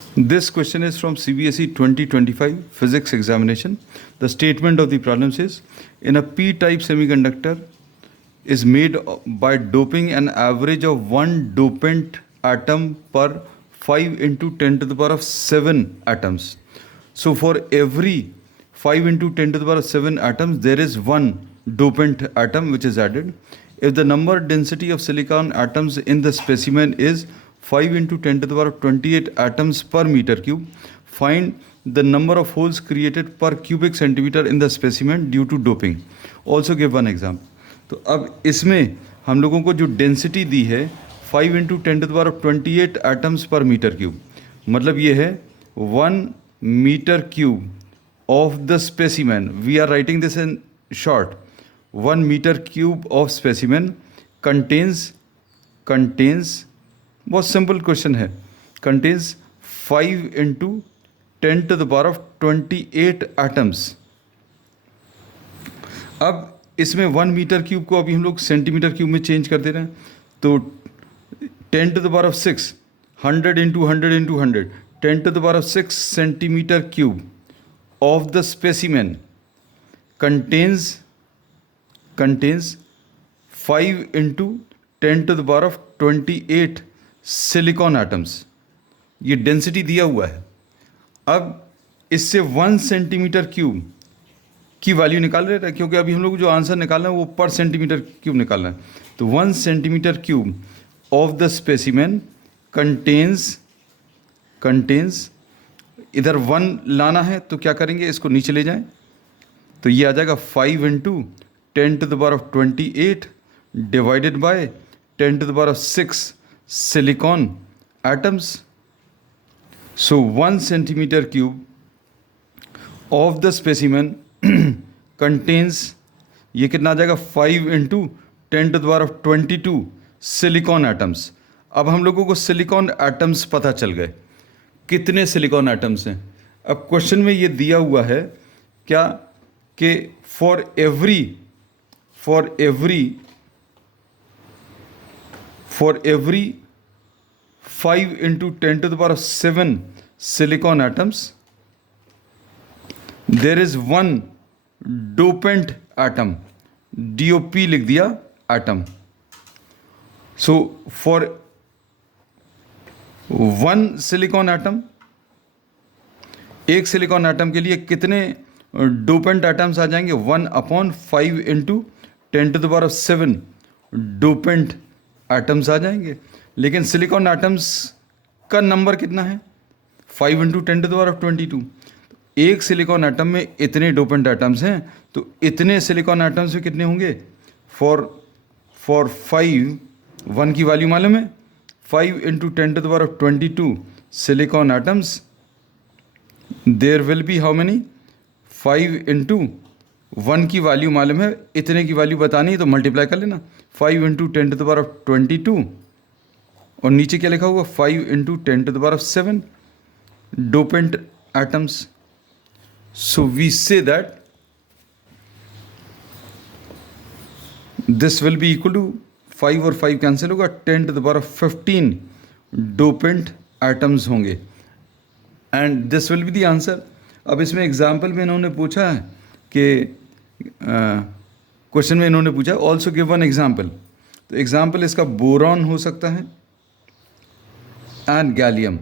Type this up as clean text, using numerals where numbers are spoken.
This question is from CBSE 2025 physics examination. The statement of the problem says, in a p-type semiconductor is made by doping an average of one dopant atom per 5 into 10 to the power of 7 atoms. So for every 5 into 10 to the power of 7 atoms, there is one dopant atom which is added. If the number density of silicon atoms in the specimen is 5 into 10 to the power of 28 atoms per meter cube, find the number of holes created per cubic centimeter in the specimen due to doping. Also give one example. तो अब इसमें हम लोगों को जो density दी है 5 into 10 to the power of 28 atoms per metre cube, मतलब ये है 1 metre cube of the specimen. We are writing this in short. 1 metre cube of specimen contains बहुत सिंपल क्वेश्चन है, contains 5 into 10 to the power of 28 atoms. अब इसमें 1 metre cube को अभी हम लोग सेंटीमीटर क्यूब में चेंज कर दे रहे हैं, तो 10 to the power of 6, 100 into 100 into 100, 10 to the power of 6 centimetre cube of the specimen contains 5 into 10 to the power of 28 silicon atoms. ये डेंसिटी दिया हुआ है. अब इससे 1 सेंटीमीटर क्यूब की वैल्यू निकाल रहे हैं, क्योंकि अभी हम लोग जो आंसर निकालना है वो पर सेंटीमीटर क्यूब निकालना है. तो 1 centimetre cube of the specimen contains इधर 1 लाना है, तो क्या करेंगे, इसको नीचे ले जाएं, तो ये आ जाएगा 5 into 10 to the power of 28 divided by 10 to the power of 6 silicon atoms. So 1 centimetre cube of the specimen contains, ये कितना आ जाएगा, 5 into 10 to the power of 22 silicon atoms. अब हम लोगों को सिलिकॉन एटम्स पता चल गए, कितने सिलिकॉन एटम्स हैं. अब क्वेश्चन में ये दिया हुआ है क्या कि for every 5 into 10 to the power of 7 silicon atoms there is 1 dopant atom, DOP लिख दिया atom. So for 1 silicon atom, एक सिलिकॉन एटम के लिए कितने डोपेंट एटम्स आ जाएंगे, 1/5 into 10 to the power of 7 dopant atoms आ जाएंगे. लेकिन सिलिकॉन एटम्स का नंबर कितना है, 5 into 10 to the power of 22. एक सिलिकॉन एटम में इतने डोपेंट एटम्स हैं, तो इतने सिलिकॉन एटम्स में कितने होंगे, फॉर 5, 1 की वैल्यू मालूम है, 5 into 10 to the power of 22 silicon atoms, there will be how many, 5 into 1 की वैल्यू मालूम है, इतने की वैल्यू बतानी है तो मल्टीप्लाई कर लेना, 5 into 10 to the power of 22, और नीचे क्या लिखा हुआ, 5 into 10 to the power of 7 dopant atoms. So we say that this will be equal to 5 और 5 कैंसिल होगा, 10 to the power of 15 dopant atoms होंगे, and this will be the answer. अब इसमें एग्जाम्पल में इन्होंने पूछा है कि क्वेश्चन में इन्होंने पूछा ऑल्सो गिव वन एग्जाम्पल. तो एग्जाम्पल इसका बोरॉन हो सकता है एंड गैलियम.